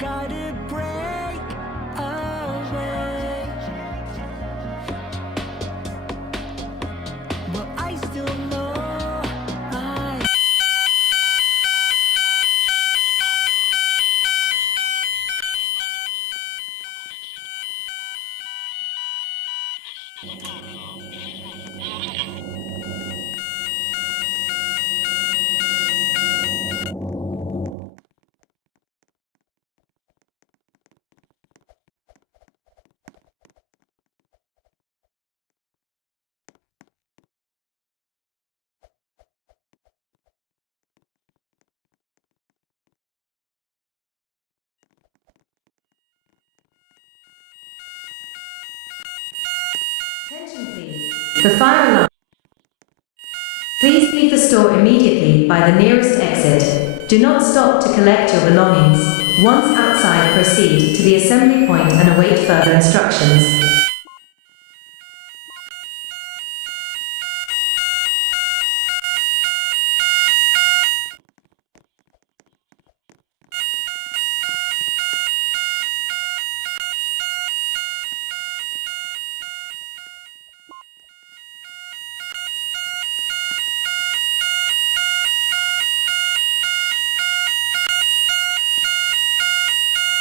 gotta break away. But I still know I Attention please. The fire alarm. Please leave the store immediately by the nearest exit. Do not stop to collect your belongings. Once outside, proceed to the assembly point and await further instructions.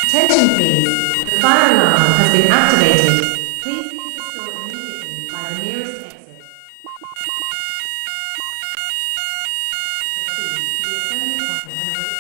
Attention please. The fire alarm has been activated. Please leave the store immediately by the nearest exit. Proceed to the assembly point and await.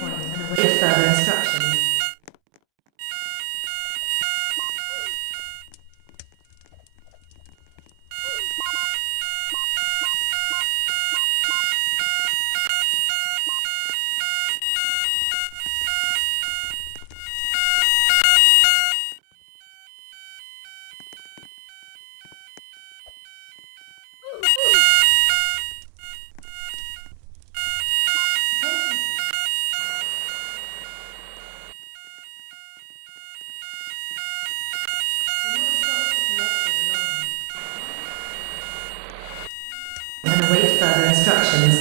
Point and await further instructions. And await further instructions.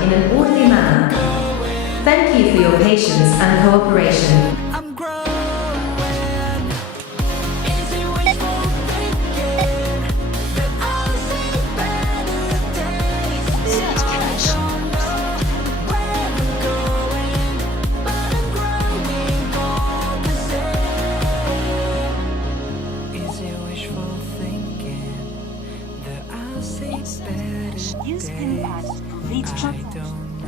In an orderly manner. Thank you for your patience and cooperation. I'm growing. Is it wishful thinking that I'll see better days? I don't know where I'm going, but I'm growing all the same. Is it wishful thinking that I'll see better days? Use impact. Reach I don't know.